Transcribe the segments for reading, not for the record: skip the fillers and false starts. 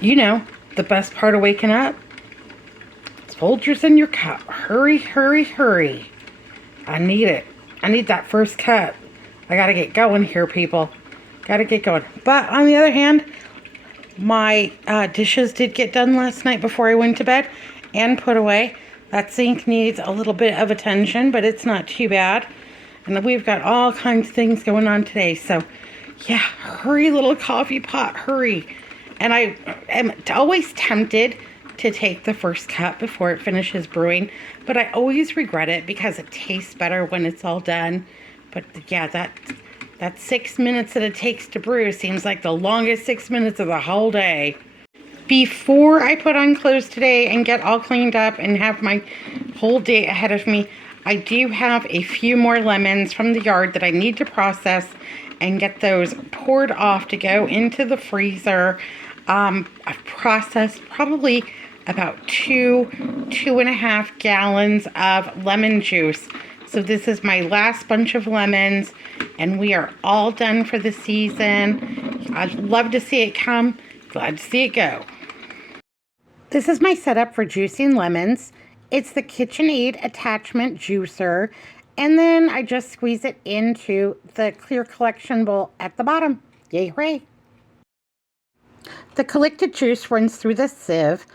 You know, the best part of waking up? It's Folgers in your cup. Hurry, hurry, hurry. I need it. I need that first cup. I gotta get going here, people. Gotta get going. But on the other hand, my dishes did get done last night before I went to bed and put away. That sink needs a little bit of attention, but it's not too bad. And we've got all kinds of things going on today. So, yeah, hurry, little coffee pot, hurry. And I am always tempted to take the first cup before it finishes brewing, but I always regret it because it tastes better when it's all done. But yeah, that 6 minutes that it takes to brew seems like the longest 6 minutes of the whole day. Before I put on clothes today and get all cleaned up and have my whole day ahead of me, I do have a few more lemons from the yard that I need to process and get those poured off to go into the freezer. I've processed probably about 2.5 gallons of lemon juice. So this is my last bunch of lemons, and we are all done for the season. I'd love to see it come. Glad to see it go. This is my setup for juicing lemons. It's the KitchenAid attachment juicer, and then I just squeeze it into the clear collection bowl at the bottom. Yay, hooray! The collected juice runs through the sieve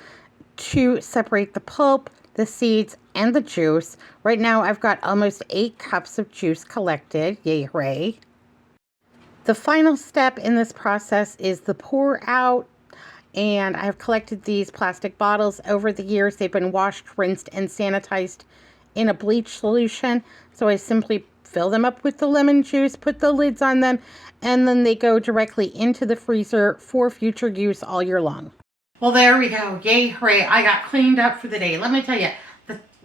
to separate the pulp, the seeds, and the juice. Right now I've got almost 8 cups of juice collected. Yay, hooray! The final step in this process is the pour out. And I've collected these plastic bottles over the years. They've been washed, rinsed, and sanitized in a bleach solution. So I simply fill them up with the lemon juice, put the lids on them, and then they go directly into the freezer for future use all year long. Well, there we go. Yay, hooray. I got cleaned up for the day. Let me tell you,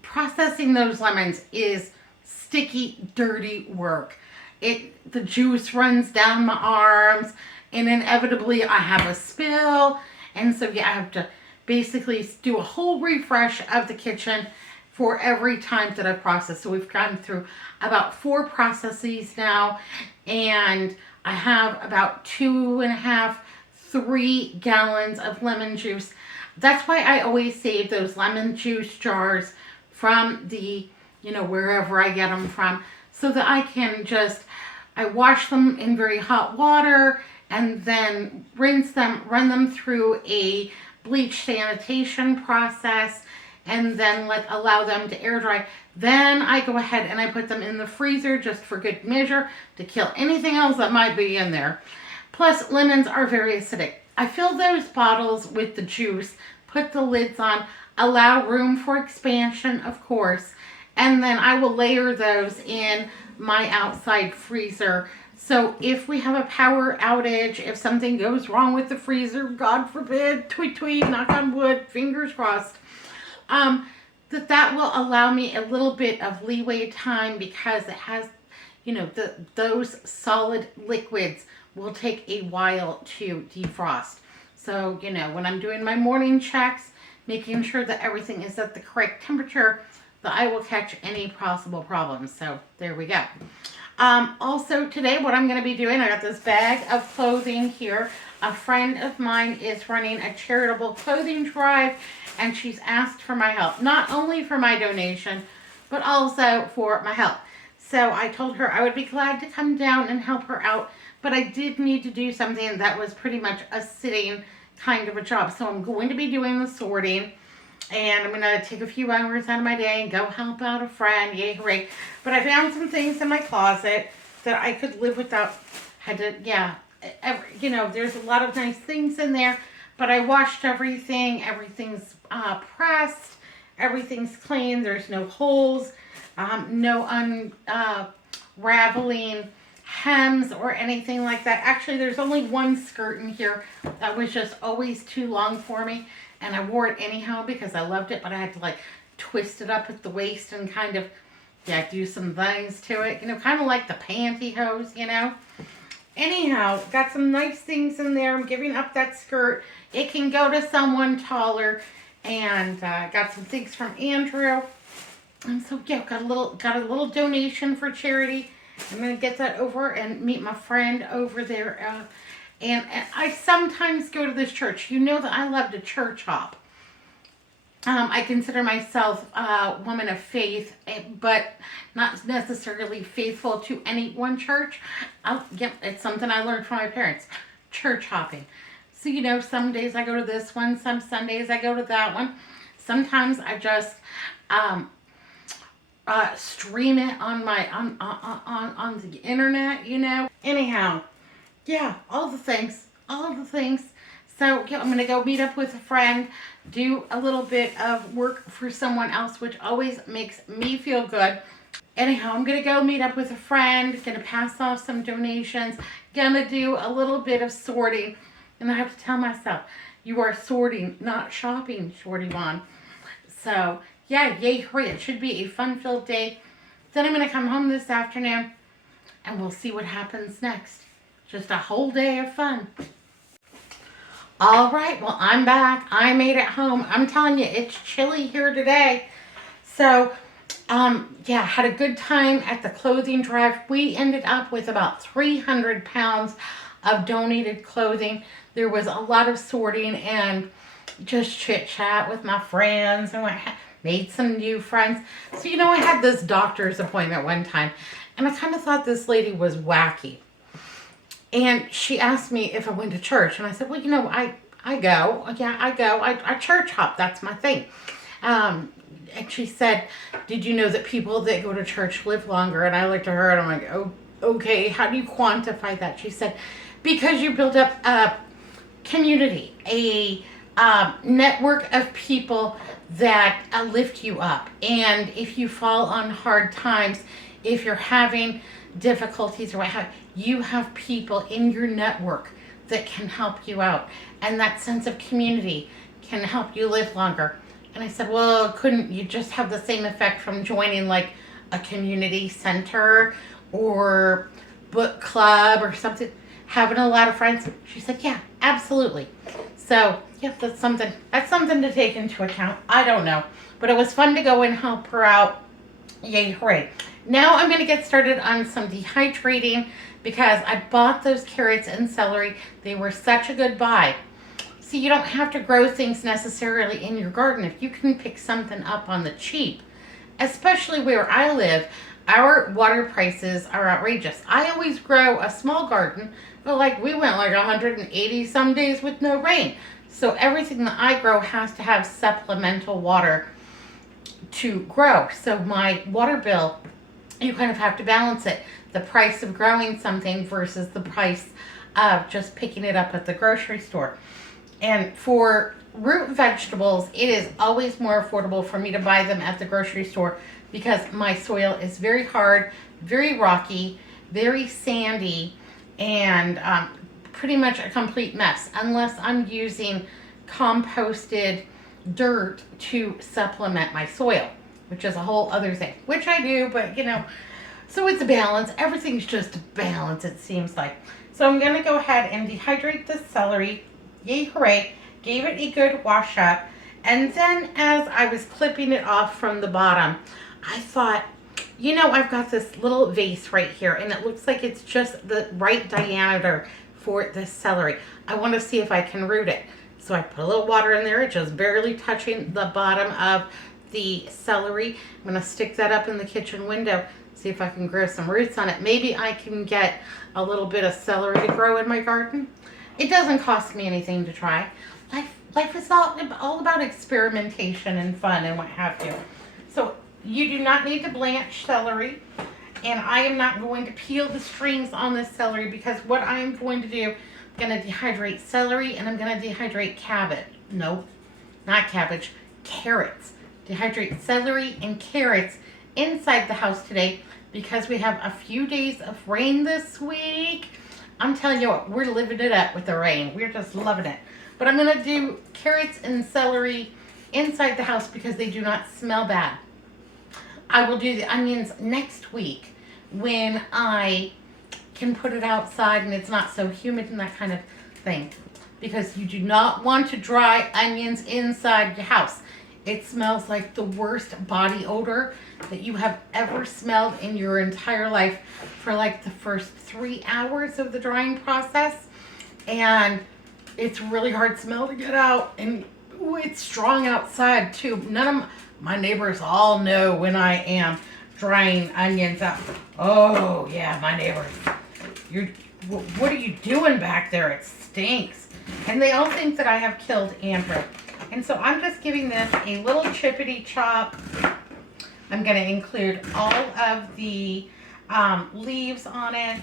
processing those lemons is sticky, dirty work. The juice runs down my arms, and inevitably I have a spill. And so yeah, I have to basically do a whole refresh of the kitchen for every time that I process. So we've gotten through about 4 processes now, and I have about 2.5, 3 gallons of lemon juice. That's why I always save those lemon juice jars from the, wherever I get them from, so that I can I wash them in very hot water and then rinse them, run them through a bleach sanitation process, and then allow them to air dry. Then I go ahead and I put them in the freezer just for good measure to kill anything else that might be in there. Plus, lemons are very acidic. I fill those bottles with the juice, put the lids on, allow room for expansion, of course, and then I will layer those in my outside freezer. So if we have a power outage, if something goes wrong with the freezer, God forbid, tweet, tweet, knock on wood, fingers crossed, that will allow me a little bit of leeway time, because it has, those solid liquids will take a while to defrost. So, when I'm doing my morning checks, making sure that everything is at the correct temperature, that I will catch any possible problems. So there we go. Also today, what I'm going to be doing, I got this bag of clothing here. A friend of mine is running a charitable clothing drive, and she's asked for my help. Not only for my donation, but also for my help. So I told her I would be glad to come down and help her out, but I did need to do something that was pretty much a sitting kind of a job. So I'm going to be doing the sorting, and I'm going to take a few hours out of my day and go help out a friend. Yay, hooray. But I found some things in my closet that I could live without. There's a lot of nice things in there, but I washed everything. Everything's pressed. Everything's clean. There's no holes, no unraveling hems or anything like that. Actually, there's only one skirt in here that was just always too long for me, and I wore it anyhow because I loved it, but I had to twist it up at the waist and kind of do some things to it, kind of like the pantyhose, Anyhow, got some nice things in there. I'm giving up that skirt. It can go to someone taller, and got some things from Andrew. And so yeah, got a little donation for charity. I'm gonna get that over and meet my friend over there And I sometimes go to this church. You know that I love to church hop. I consider myself a woman of faith, but not necessarily faithful to any one church. Yep, it's something I learned from my parents. Church hopping. So, some days I go to this one, some Sundays I go to that one. Sometimes I just stream it on my on the internet. Anyhow, yeah, all the things. So yeah, I'm gonna go meet up with a friend, do a little bit of work for someone else, which always makes me feel good. Anyhow, I'm gonna go meet up with a friend, gonna pass off some donations, gonna do a little bit of sorting, and I have to tell myself, you are sorting, not shopping, Shorty Vaughn. So yeah, yay, hooray! It should be a fun-filled day. Then I'm gonna come home this afternoon, and we'll see what happens next. Just a whole day of fun. All right, well, I'm back. I made it home. I'm telling you, it's chilly here today. So, yeah, had a good time at the clothing drive. We ended up with about 300 pounds of donated clothing. There was a lot of sorting and just chit-chat with my friends, and made some new friends. So, I had this doctor's appointment one time, and I kind of thought this lady was wacky. And she asked me if I went to church. And I said, well, I go. Yeah, I go. I church hop. That's my thing. And she said, did you know that people that go to church live longer? And I looked at her and I'm like, oh, okay. How do you quantify that? She said, because you build up a community, a network of people that lift you up. And if you fall on hard times, if you're having difficulties or what have you, have people in your network that can help you out, and that sense of community can help you live longer. And I said, well, couldn't you just have the same effect from joining like a community center or book club or something, having a lot of friends? She said, yeah, absolutely. So yeah, that's something to take into account. I don't know, but it was fun to go and help her out. Yay, hooray. Now I'm going to get started on some dehydrating because I bought those carrots and celery. They were such a good buy. See, you don't have to grow things necessarily in your garden. If you can pick something up on the cheap, especially where I live, our water prices are outrageous. I always grow a small garden, but we went 180 some days with no rain. So everything that I grow has to have supplemental water to grow. So my water bill, you kind of have to balance it. The price of growing something versus the price of just picking it up at the grocery store. And for root vegetables, it is always more affordable for me to buy them at the grocery store because my soil is very hard, very rocky, very sandy, and pretty much a complete mess unless I'm using composted dirt to supplement my soil, which is a whole other thing, which I do, but so it's a balance. Everything's just a balance, it seems like. So I'm going to go ahead and dehydrate the celery. Yay, hooray. Gave it a good wash up. And then as I was clipping it off from the bottom, I thought, I've got this little vase right here, and it looks like it's just the right diameter for the celery. I want to see if I can root it. So I put a little water in there, just barely touching the bottom of the celery. I'm going to stick that up in the kitchen window, see if I can grow some roots on it. Maybe I can get a little bit of celery to grow in my garden. It doesn't cost me anything to try. Life is all about experimentation and fun and what have you. So you do not need to blanch celery, and I am not going to peel the strings on this celery because what I am going to do, I'm going to dehydrate celery and I'm going to dehydrate cabbage. No, not cabbage, carrots. Dehydrate celery and carrots inside the house today because we have a few days of rain this week. I'm telling you what, we're living it up with the rain. We're just loving it. But I'm going to do carrots and celery inside the house because they do not smell bad. I will do the onions next week when I can put it outside and it's not so humid and that kind of thing. Because you do not want to dry onions inside your house. It smells like the worst body odor that you have ever smelled in your entire life for the first 3 hours of the drying process. And it's really hard smell to get out, and ooh, it's strong outside too. None of my neighbors all know when I am drying onions out. Oh yeah, my neighbors. What are you doing back there? It stinks. And they all think that I have killed Andrew. And so I'm just giving this a little chippity chop. I'm going to include all of the leaves on it.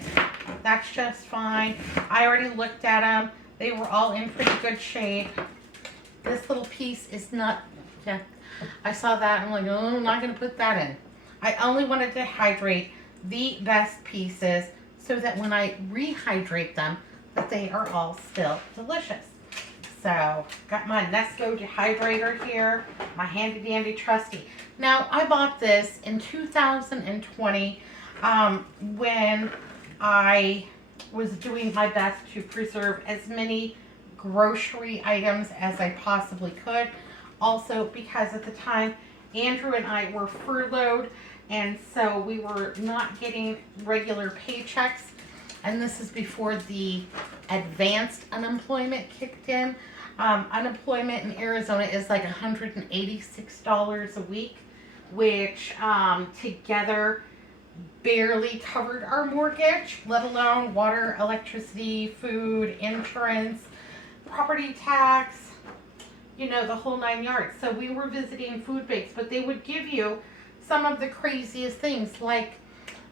That's just fine. I already looked at them. They were all in pretty good shape. This little piece is not, yeah, I saw that. I'm like, oh, I'm not going to put that in. I only wanted to hydrate the best pieces so that when I rehydrate them, that they are all still delicious. So, got my Nesco dehydrator here, my handy dandy trusty. Now, I bought this in 2020 when I was doing my best to preserve as many grocery items as I possibly could. Also, because at the time, Andrew and I were furloughed, and so we were not getting regular paychecks. And this is before the advanced unemployment kicked in. Unemployment in Arizona is like $186 a week, which together barely covered our mortgage, let alone water, electricity, food, insurance, property tax, you know, the whole 9 yards. So we were visiting food banks, but they would give you some of the craziest things, like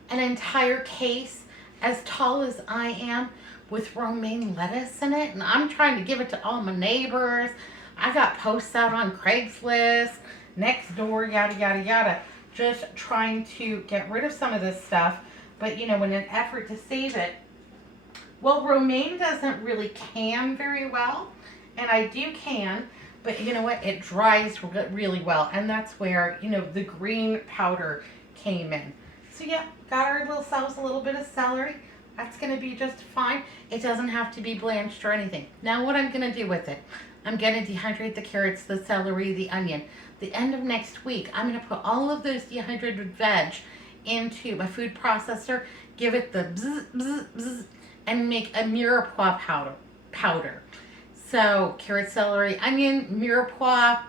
an entire case as tall as I am with romaine lettuce in it. And I'm trying to give it to all my neighbors. I got posts out on Craigslist, next door, yada, yada, yada. Just trying to get rid of some of this stuff. But, you know, in an effort to save it, well, romaine doesn't really can very well. And I do can, but you know what? It dries really well. And that's where, you know, the green powder came in. So yeah, got ourselves a little bit of celery. That's going to be just fine. It doesn't have to be blanched or anything. Now what I'm going to do with it, I'm going to dehydrate the carrots, the celery, the onion. The end of next week, I'm going to put all of those dehydrated veg into my food processor, give it the bzz, bzz, bzz, and make a mirepoix powder. So carrot, celery, onion, mirepoix,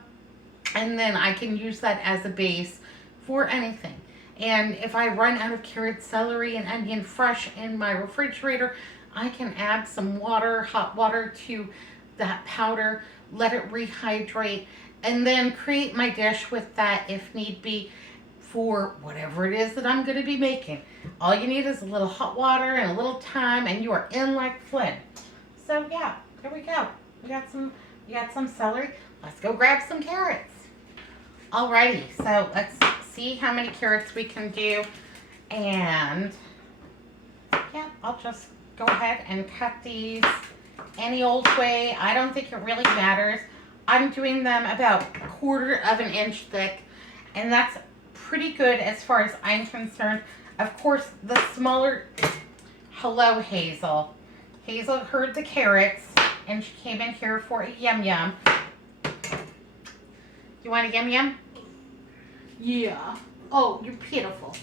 and then I can use that as a base for anything. And if I run out of carrot, celery, and onion fresh in my refrigerator, I can add some water, hot water to that powder, let it rehydrate, and then create my dish with that if need be for whatever it is that I'm going to be making. All you need is a little hot water and a little time, and you are in like Flynn. So yeah, here we go. We got some celery. Let's go grab some carrots. Alrighty, so let's see how many carrots we can do. And yeah, I'll just go ahead and cut these any old way. I don't think it really matters. I'm doing them about 1/4 of an inch thick, and that's pretty good as far as I'm concerned. Of course, the smaller, hello Hazel. Hazel heard the carrots, and she came in here for a yum yum. You want a yum yum? Yeah. Oh, you're beautiful.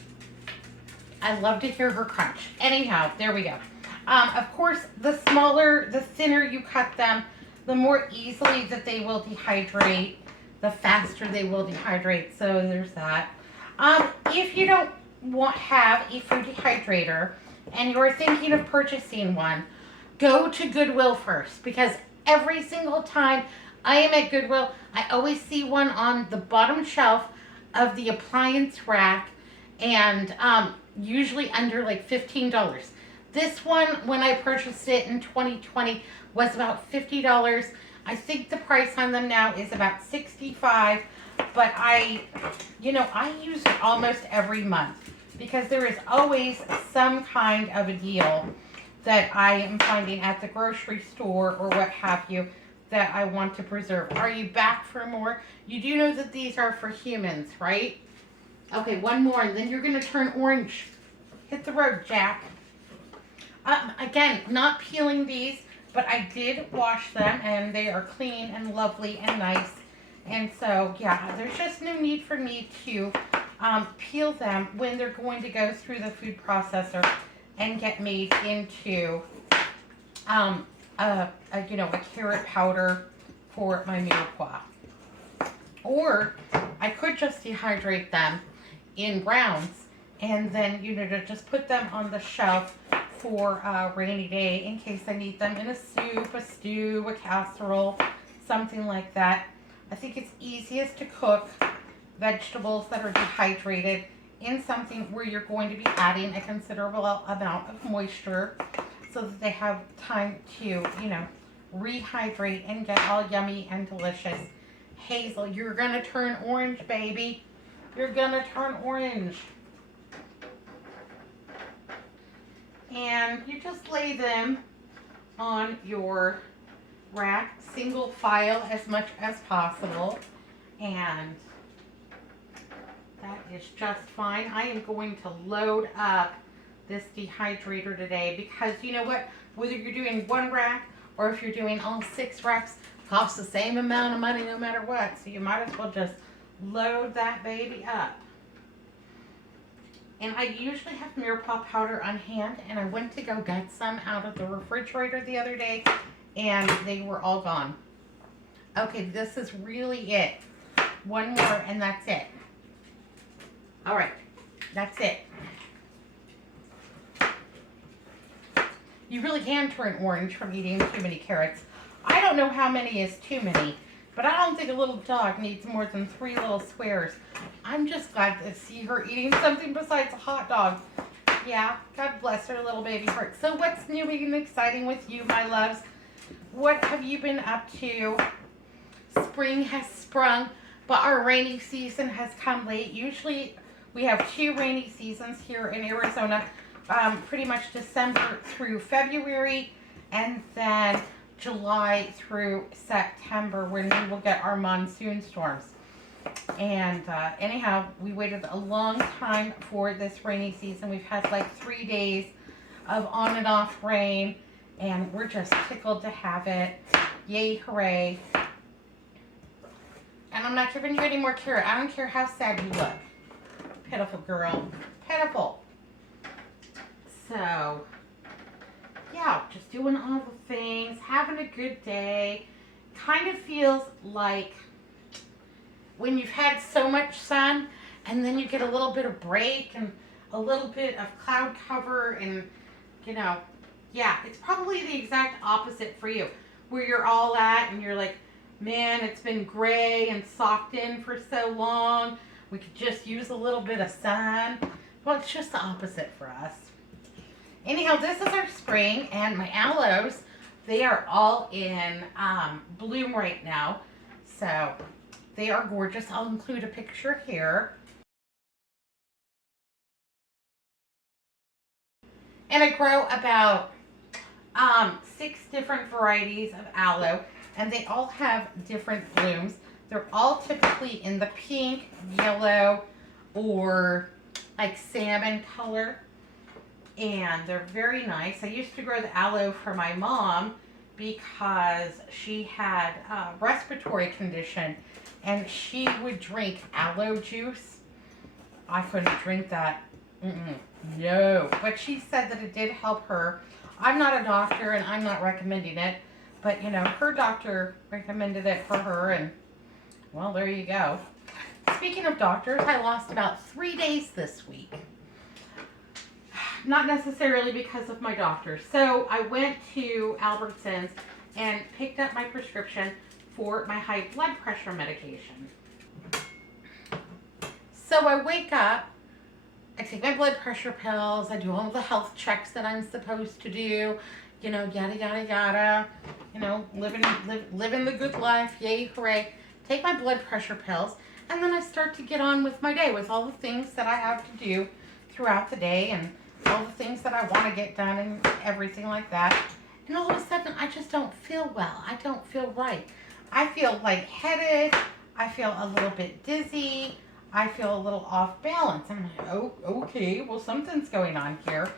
I love to hear her crunch. Anyhow, there we go. Of course, the smaller, the thinner you cut them, the more easily that they will dehydrate, the faster they will dehydrate. So there's that. If you don't have a food dehydrator and you're thinking of purchasing one, go to Goodwill first, because every single time I am at Goodwill, I always see one on the bottom shelf of the appliance rack, and usually under like $15. This one, when I purchased it in 2020, was about $50. I think the price on them now is about $65, but I use it almost every month because there is always some kind of a deal that I am finding at the grocery store or what have you that I want to preserve. Are you back for more? You do know that these are for humans, right? Okay, one more, and then you're going to turn orange. Hit the road, Jack. Again, not peeling these, but I did wash them, and they are clean and lovely and nice. And so, yeah, there's just no need for me to peel them when they're going to go through the food processor and get made into a a carrot powder for my mirepoix. Or I could just dehydrate them in grounds and then, to just put them on the shelf for a rainy day in case I need them in a soup, a stew, a casserole, something like that. I think it's easiest to cook vegetables that are dehydrated in something where you're going to be adding a considerable amount of moisture so that they have time to, rehydrate and get all yummy and delicious. Hazel, you're going to turn orange, baby. You're going to turn orange. And you just lay them on your rack, single file as much as possible. And that is just fine. I am going to load up this dehydrator today because you know what? Whether you're doing one rack or if you're doing all 6 racks, it costs the same amount of money no matter what. So you might as well just load that baby up. And I usually have mirepoix powder on hand, and I went to go get some out of the refrigerator the other day, and they were all gone. Okay, this is really it. One more, and that's it. All right, that's it. You really can turn orange from eating too many carrots. I don't know how many is too many, but I don't think a little dog needs more than 3 little squares. I'm just glad to see her eating something besides a hot dog. Yeah, God bless her little baby heart. So what's new and exciting with you, my loves? What have you been up to? Spring has sprung, but our rainy season has come late. Usually we have 2 rainy seasons here in Arizona, pretty much December through February, and then July through September when we will get our monsoon storms. And anyhow, we waited a long time for this rainy season. We've had like 3 days of on and off rain, and we're just tickled to have it. Yay, hooray. And I'm not giving you any more carrot. I don't care how sad you look. Pitiful girl. Pitiful. So, yeah, just doing all the things, having a good day. Kind of feels like when you've had so much sun and then you get a little bit of break and a little bit of cloud cover and, yeah, it's probably the exact opposite for you. Where you're all at and you're like, man, it's been gray and socked in for so long. We could just use a little bit of sun. Well, it's just the opposite for us. Anyhow, this is our spring, and my aloes, they are all in bloom right now. So they are gorgeous. I'll include a picture here. And I grow about 6 different varieties of aloe, and they all have different blooms. They're all typically in the pink, yellow, or like salmon color. And they're very nice. I used to grow the aloe for my mom because she had a respiratory condition and she would drink aloe juice. I couldn't drink that. No. But she said that it did help her. I'm not a doctor and I'm not recommending it. But, her doctor recommended it for her, and, well, there you go. Speaking of doctors, I lost about 3 days this week. Not necessarily because of my doctor. So I went to Albertsons and picked up my prescription for my high blood pressure medication. So I wake up, I take my blood pressure pills, I do all the health checks that I'm supposed to do, yada, yada, yada, living the good life, yay, hooray. Take my blood pressure pills, and then I start to get on with my day with all the things that I have to do throughout the day and all the things that I want to get done and everything like that. And all of a sudden, I just don't feel well. I don't feel right. I feel lightheaded. I feel a little bit dizzy. I feel a little off balance. I'm like, oh, okay, well, something's going on here.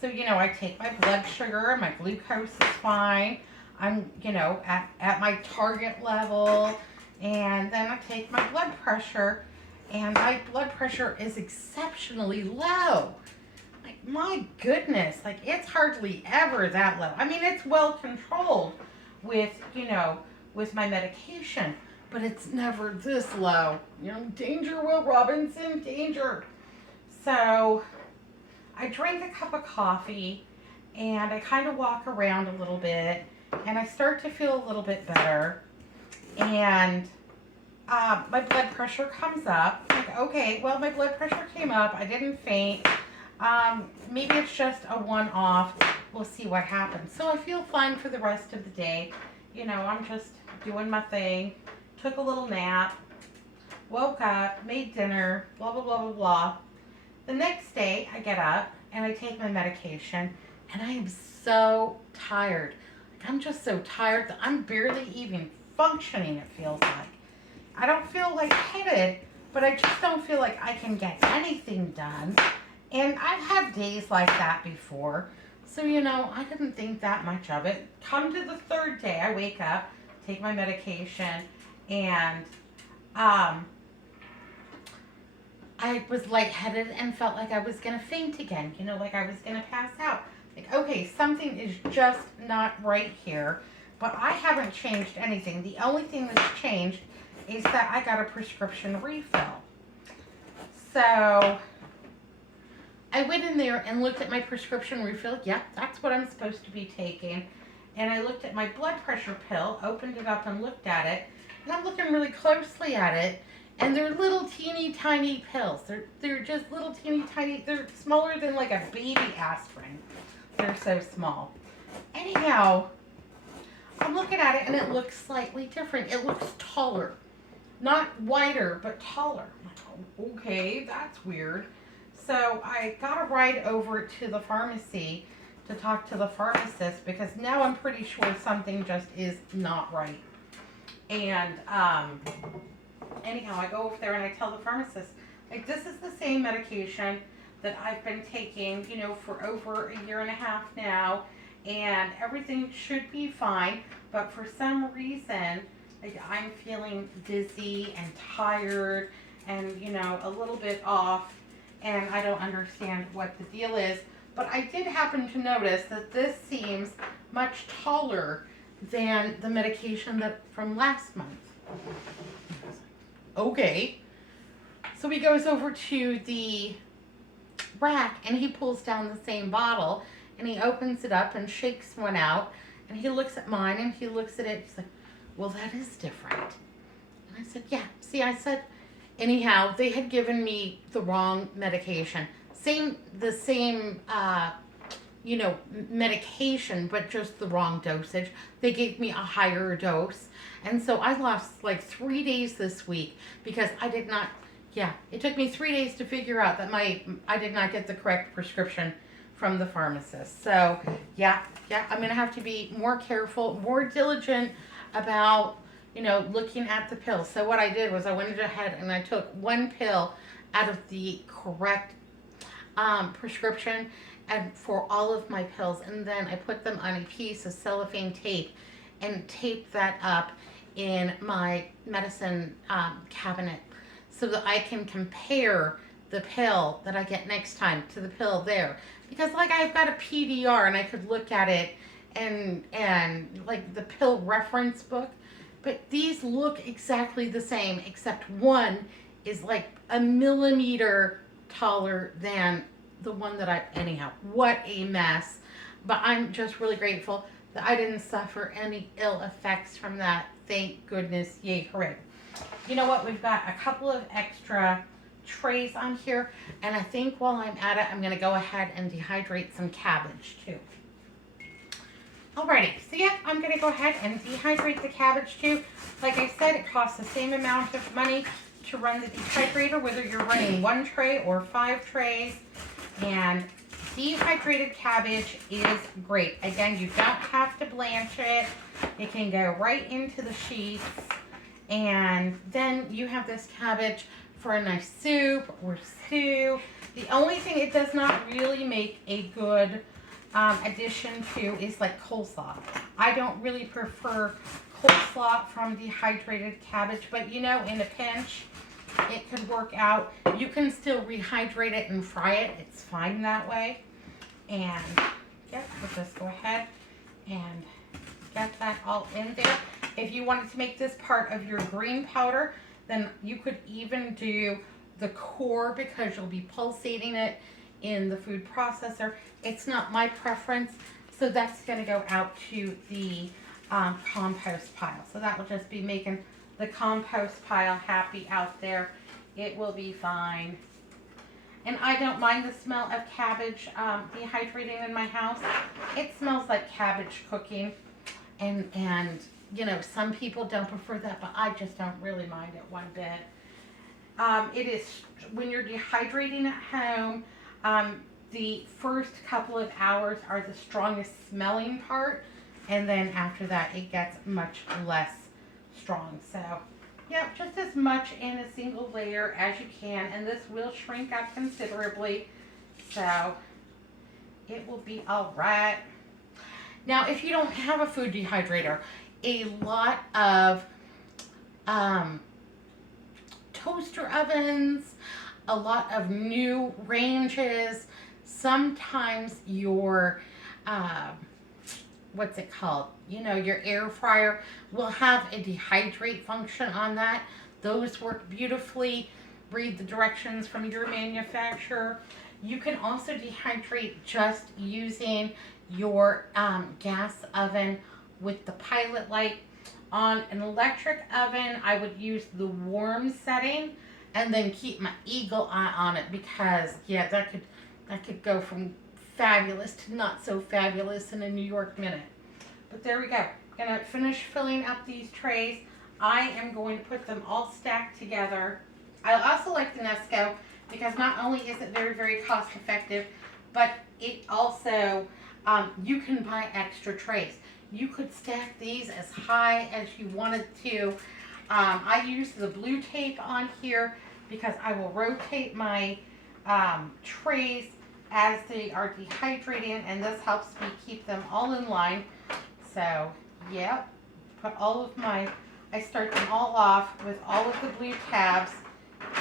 So, I take my blood sugar, my glucose is fine. I'm, at my target level. And then I take my blood pressure, and my blood pressure is exceptionally low. Like, my goodness, like it's hardly ever that low. I mean, it's well controlled with, with my medication, but it's never this low. Danger, Will Robinson, danger. So I drank a cup of coffee and I kind of walk around a little bit and I start to feel a little bit better. And my blood pressure comes up. Like, okay, well, my blood pressure came up. I didn't faint. Maybe it's just a one-off. We'll see what happens. So I feel fine for the rest of the day. I'm just doing my thing. Took a little nap. Woke up, made dinner, blah, blah, blah, blah, blah. The next day, I get up and I take my medication, and I am so tired. Like, I'm just so tired that I'm barely even functioning, it feels like. I don't feel lightheaded, but I just don't feel like I can get anything done. And I've had days like that before. So, I didn't think that much of it. Come to the third day, I wake up, take my medication, and I was lightheaded and felt like I was going to faint again. Like I was going to pass out. Like, okay, something is just not right here. But I haven't changed anything. The only thing that's changed is that I got a prescription refill. So I went in there and looked at my prescription refill. Yep, that's what I'm supposed to be taking. And I looked at my blood pressure pill, opened it up and looked at it. And I'm looking really closely at it. And they're little teeny tiny pills. They're just little teeny tiny, they're smaller than like a baby aspirin. They're so small. Anyhow, I'm looking at it and it looks slightly different. It looks taller. Not wider, but taller. I'm like, okay, that's weird. So I got a ride over to the pharmacy to talk to the pharmacist because now I'm pretty sure something just is not right. And anyhow, I go over there and I tell the pharmacist, like, this is the same medication that I've been taking, for over a year and a half now, and everything should be fine, but for some reason, like, I'm feeling dizzy and tired and, a little bit off, and I don't understand what the deal is. But I did happen to notice that this seems much taller than the medication from last month. Okay. So he goes over to the rack and he pulls down the same bottle and he opens it up and shakes one out and he looks at mine and he looks at it. He's like, well, that is different. And I said, yeah. See, I said, anyhow, they had given me the wrong medication. The same medication, but just the wrong dosage. They gave me a higher dose. And so I lost like 3 days this week because I did not, it took me 3 days to figure out that I did not get the correct prescription from the pharmacist. So I'm going to have to be more careful, more diligent about, looking at the pills. So what I did was I went ahead and I took one pill out of the correct prescription and for all of my pills, and then I put them on a piece of cellophane tape and taped that up in my medicine cabinet so that I can compare the pill that I get next time to the pill there. Because like I've got a PDR and I could look at it and like the pill reference book, but these look exactly the same except one is like a millimeter taller than the one that anyhow, what a mess. But I'm just really grateful that I didn't suffer any ill effects from that. Thank goodness. Yay, hooray. You know what? We've got a couple of extra trays on here. And I think while I'm at it, I'm going to go ahead and dehydrate some cabbage too. Alrighty. So I'm going to go ahead and dehydrate the cabbage too. Like I said, it costs the same amount of money to run the dehydrator, whether you're running 1 tray or 5 trays. And dehydrated cabbage is great. Again, you don't have to blanch it. It can go right into the sheets. And then you have this cabbage for a nice soup or stew. The only thing it does not really make a good addition to is like coleslaw. I don't really prefer coleslaw from dehydrated cabbage, but in a pinch, it could work out. You can still rehydrate it and fry it. It's fine that way. And yep, we'll just go ahead and get that all in there. If you wanted to make this part of your green powder, then you could even do the core because you'll be pulsating it in the food processor. It's not my preference, so that's going to go out to the compost pile. So that will just be making the compost pile happy out there. It will be fine. And I don't mind the smell of cabbage dehydrating in my house. It smells like cabbage cooking. And you know, some people don't prefer that, but I just don't really mind it one bit. It is, when you're dehydrating at home, the first couple of hours are the strongest smelling part, and then after that it gets much less strong. So yeah, just as much in a single layer as you can, and this will shrink up considerably, so it will be all right. Now, if you don't have a food dehydrator, a lot of toaster ovens, a lot of new ranges, sometimes your what's it called? You know, your air fryer will have a dehydrate function on that. Those work beautifully. Read the directions from your manufacturer. You can also dehydrate just using your gas oven with the pilot light. On an electric oven, I would use the warm setting and then keep my eagle eye on it, because yeah, that could go from fabulous to not so fabulous in a New York minute. But there we go. Gonna finish filling up these trays. I am going to put them all stacked together. I also like the Nesco because not only is it very, very cost effective, but it also, you can buy extra trays. You could stack these as high as you wanted to. I use the blue tape on here because I will rotate my trays as they are dehydrating, and this helps me keep them all in line. So, yep, put all of my, I start them all off with all of the blue tabs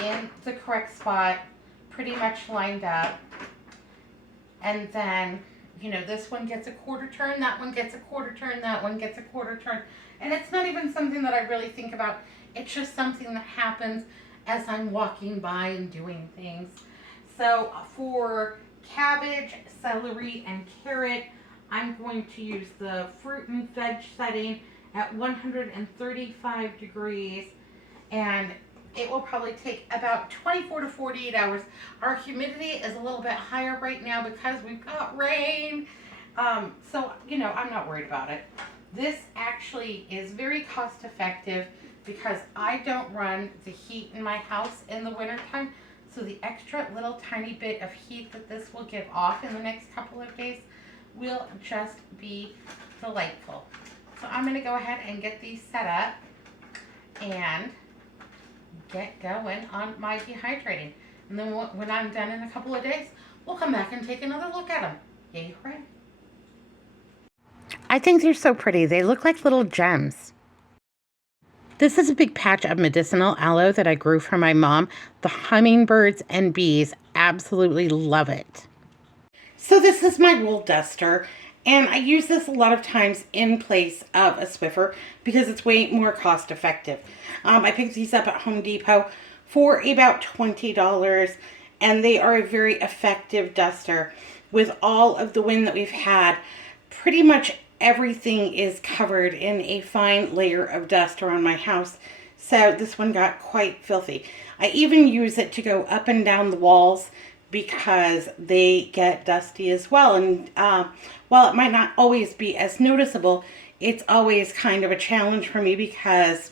in the correct spot, pretty much lined up. And then, you know, this one gets a quarter turn, that one gets a quarter turn, that one gets a quarter turn. And it's not even something that I really think about. It's just something that happens as I'm walking by and doing things. So for cabbage, celery, and carrot, I'm going to use the fruit and veg setting at 135 degrees. And it will probably take about 24 to 48 hours. Our humidity is a little bit higher right now because we've got rain. So, you know, I'm not worried about it. This actually is very cost effective because I don't run the heat in my house in the wintertime. So the extra little tiny bit of heat that this will give off in the next couple of days will just be delightful. So I'm going to go ahead and get these set up and get going on my dehydrating. And then when I'm done in a couple of days, we'll come back and take another look at them. Yay, hooray. I think they're so pretty. They look like little gems. This is a big patch of medicinal aloe that I grew for my mom. The hummingbirds and bees absolutely love it. So this is my wool duster, and I use this a lot of times in place of a Swiffer because it's way more cost effective. I picked these up at Home Depot for about $20, and they are a very effective duster. With all of the wind that we've had, pretty much everything is covered in a fine layer of dust around my house. So this one got quite filthy. I even use it to go up and down the walls because they get dusty as well. And while it might not always be as noticeable, it's always kind of a challenge for me because,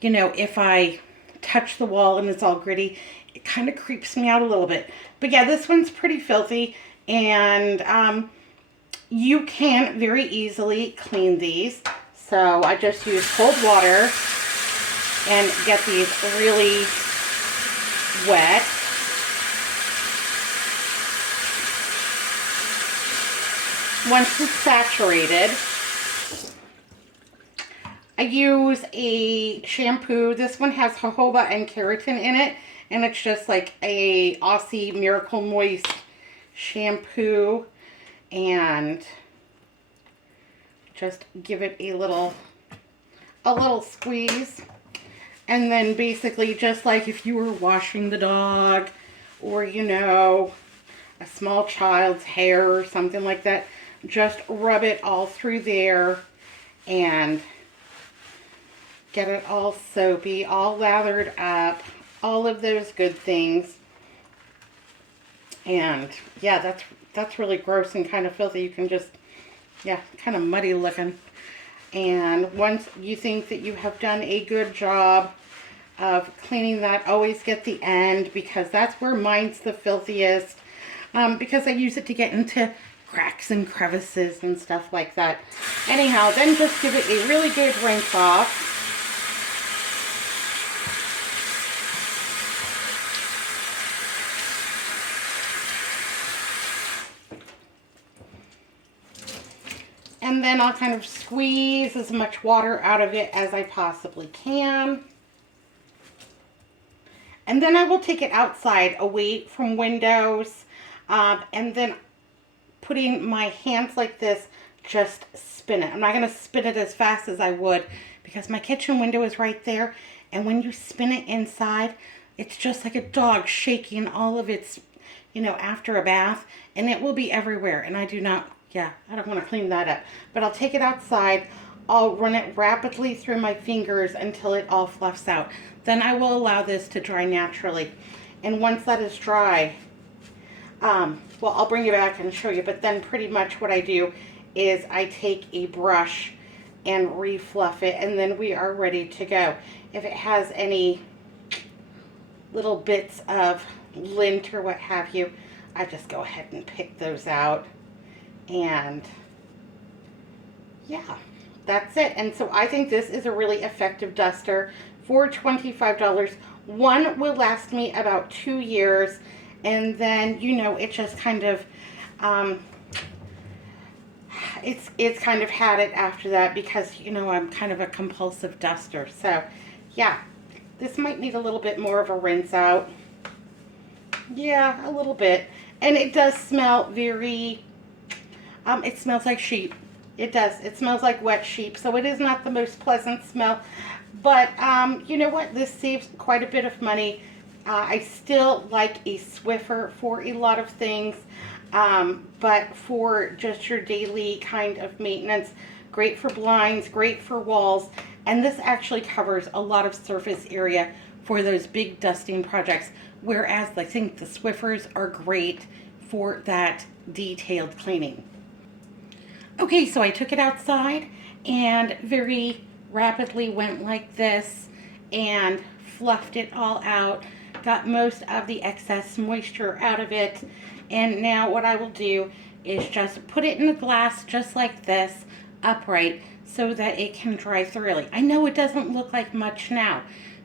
you know, if I touch the wall and it's all gritty, it kind of creeps me out a little bit. But yeah, this one's pretty filthy, and you can very easily clean these. So I just use cold water and get these really wet. Once it's saturated, I use a shampoo. This one has jojoba and keratin in it, and it's just like a Aussie Miracle Moist shampoo. and just give it a little squeeze. And then basically, just like if you were washing the dog or, you know, a small child's hair or something like that, just rub it all through there and get it all soapy, all lathered up, all of those good things. And yeah, that's really gross and kind of filthy. You can just, yeah, kind of muddy looking. And once you think that you have done a good job of cleaning that, always get the end, because that's where mine's the filthiest, because I use it to get into cracks and crevices and stuff like that. Anyhow, then just give it a really good rinse off. And then I'll kind of squeeze as much water out of it as I possibly can. And then I will take it outside, away from windows, and then putting my hands like this, just spin it. I'm not going to spin it as fast as I would because my kitchen window is right there. And when you spin it inside, it's just like a dog shaking all of its, you know, after a bath. And it will be everywhere. And I do not, yeah, I don't want to clean that up. But I'll take it outside. I'll run it rapidly through my fingers until it all fluffs out. Then I will allow this to dry naturally. And once that is dry, well, I'll bring you back and show you. But then pretty much what I do is I take a brush and re-fluff it. And then we are ready to go. If it has any little bits of lint or what have you, I just go ahead and pick those out. And yeah, that's it. And so I think this is a really effective duster for $25. One will last me about 2 years, and then, you know, it just kind of it's kind of had it after that, because, you know, I'm kind of a compulsive duster. So yeah, this might need a little bit more of a rinse out. Yeah, a little bit. And it does smell very it smells like sheep. It does. It smells like wet sheep. So it is not the most pleasant smell. But you know what? This saves quite a bit of money. I still like a Swiffer for a lot of things. But for just your daily kind of maintenance, great for blinds, great for walls. And this actually covers a lot of surface area for those big dusting projects. Whereas I think the Swiffers are great for that detailed cleaning. Okay, so I took it outside and very rapidly went like this and fluffed it all out, got most of the excess moisture out of it. And now what I will do is just put it in a glass just like this, upright, so that it can dry thoroughly. I know it doesn't look like much now,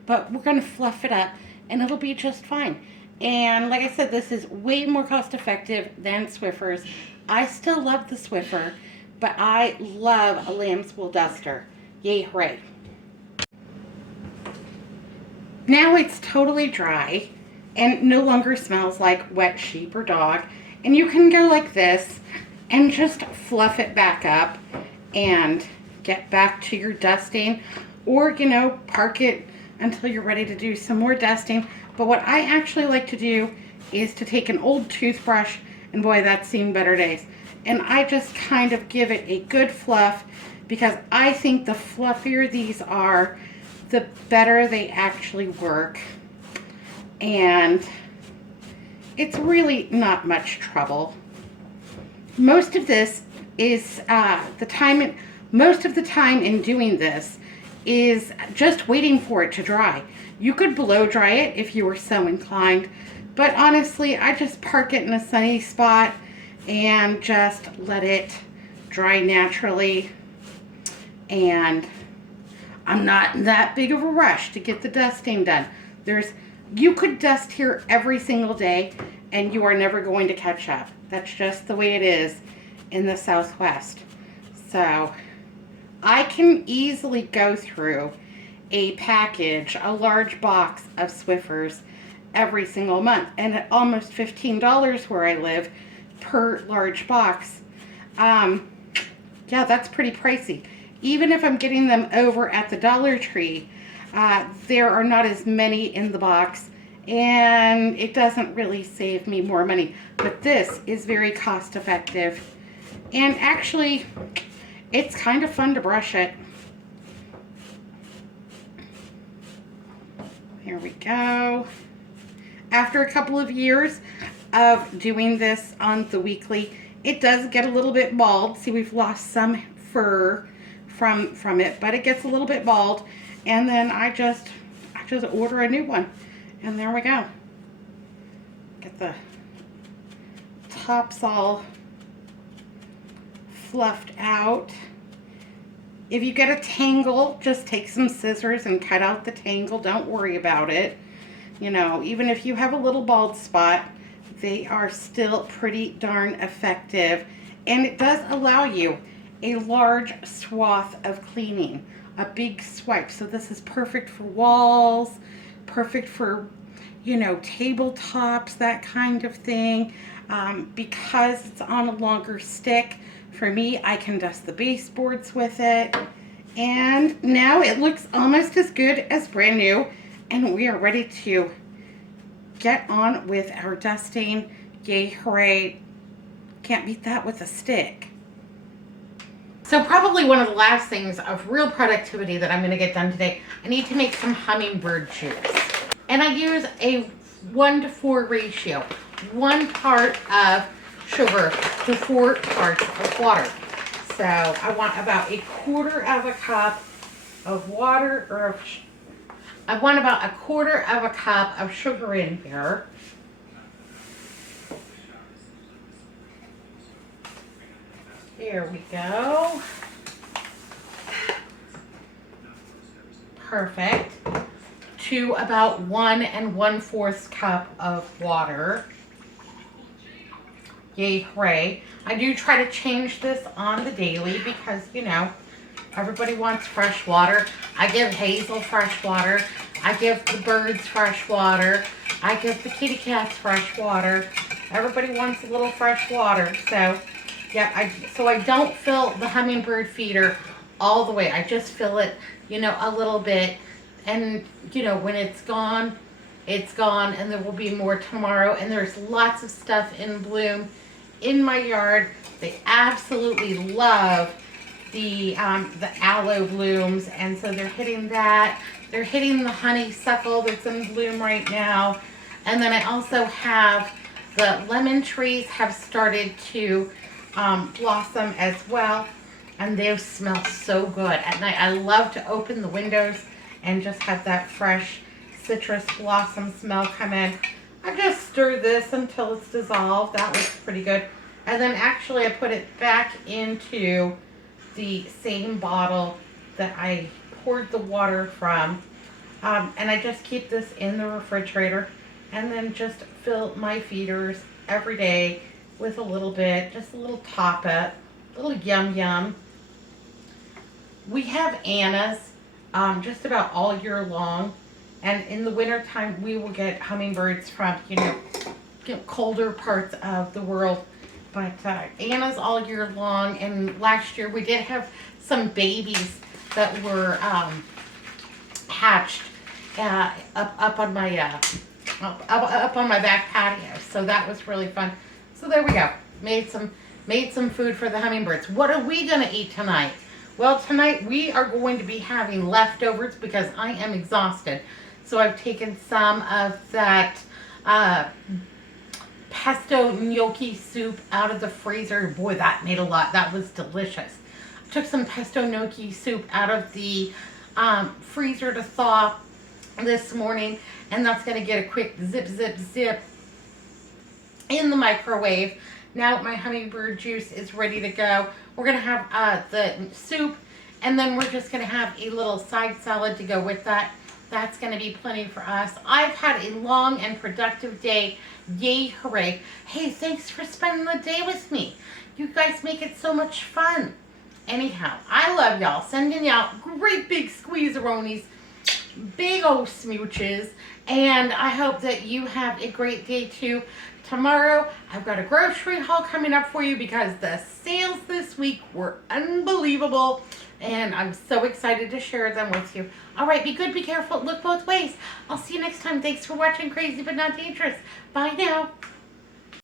but we're going to fluff it up and it'll be just fine. And like I said, this is way more cost effective than Swiffers. I still love the Swiffer, but I love a lamb's wool duster. Yay, hooray. Now it's totally dry and no longer smells like wet sheep or dog. And you can go like this and just fluff it back up and get back to your dusting, or, you know, park it until you're ready to do some more dusting. But what I actually like to do is to take an old toothbrush, and boy, that's seen better days. And I just kind of give it a good fluff, because I think the fluffier these are, the better they actually work. And it's really not much trouble. Most of this is most of the time in doing this is just waiting for it to dry. You could blow dry it if you were so inclined, but honestly, I just park it in a sunny spot and just let it dry naturally. And I'm not in that big of a rush to get the dusting done. You could dust here every single day and you are never going to catch up. That's just the way it is in the Southwest. So I can easily go through a package, a large box of Swiffers every single month. And at almost $15 where I live per large box, Yeah, that's pretty pricey. Even if I'm getting them over at the Dollar Tree, there are not as many in the box, and it doesn't really save me more money. But this is very cost effective. And actually, it's kind of fun to brush it. Here we go. After a couple of years of doing this on the weekly, it does get a little bit bald. See, we've lost some fur from it, but it gets a little bit bald. And then I just order a new one. And there we go. Get the tops all fluffed out. If you get a tangle, just take some scissors and cut out the tangle. Don't worry about it. You know, even if you have a little bald spot, they are still pretty darn effective. And it does allow you a large swath of cleaning, a big swipe. So this is perfect for walls, perfect for, you know, tabletops, that kind of thing. Because it's on a longer stick, for me, I can dust the baseboards with it. And now it looks almost as good as brand new. And we are ready to get on with our dusting. Yay, hooray. Can't beat that with a stick. So probably one of the last things of real productivity that I'm going to get done today, I need to make some hummingbird juice. And I use a 1-to-4 ratio. 1 part of sugar to 4 parts of water. So I want about 1/4 cup of water, or I want about 1/4 cup of sugar in here. Here we go. Perfect. To about 1 1/4 cup of water. Yay, hooray. I do try to change this on the daily because, you know, everybody wants fresh water. I give Hazel fresh water. I give the birds fresh water. I give the kitty cats fresh water. Everybody wants a little fresh water. So, yeah, so I don't fill the hummingbird feeder all the way. I just fill it, you know, a little bit. And, you know, when it's gone, and there will be more tomorrow. And there's lots of stuff in bloom in my yard. They absolutely love the aloe blooms, and so they're hitting that. They're hitting the honeysuckle that's in bloom right now. And then I also have the lemon trees have started to blossom as well, and they smell so good at night. I love to open the windows and just have that fresh citrus blossom smell come in. I just stir this until it's dissolved. That looks pretty good. And then actually I put it back into the same bottle that I poured the water from. And I just keep this in the refrigerator and then just fill my feeders every day with a little bit, just a little top up, a little yum yum. We have Annas just about all year long. And in the wintertime, we will get hummingbirds from, you know, colder parts of the world. But Anna's all year long. And last year we did have some babies that were hatched up on my up on my back patio. So that was really fun. So there we go. Made some food for the hummingbirds. What are we gonna eat tonight? Well, tonight we are going to be having leftovers because I am exhausted. So I've taken some of that pesto gnocchi soup out of the freezer. Boy, that made a lot. That was delicious. I took some pesto gnocchi soup out of the freezer to thaw this morning, and that's going to get a quick zip, zip, zip in the microwave. Now my hummingbird juice is ready to go. We're going to have the soup, and then we're just going to have a little side salad to go with that. That's going to be plenty for us. I've had a long and productive day. Yay, hooray. Hey, thanks for spending the day with me. You guys make it so much fun. Anyhow, I love y'all. Sending y'all great big squeeze-a-ronies. big old smooches. And I hope that you have a great day too. Tomorrow, I've got a grocery haul coming up for you because the sales this week were unbelievable. And I'm so excited to share them with you. All right, be good, be careful, look both ways. I'll see you next time. Thanks for watching Crazy But Not Dangerous. Bye now.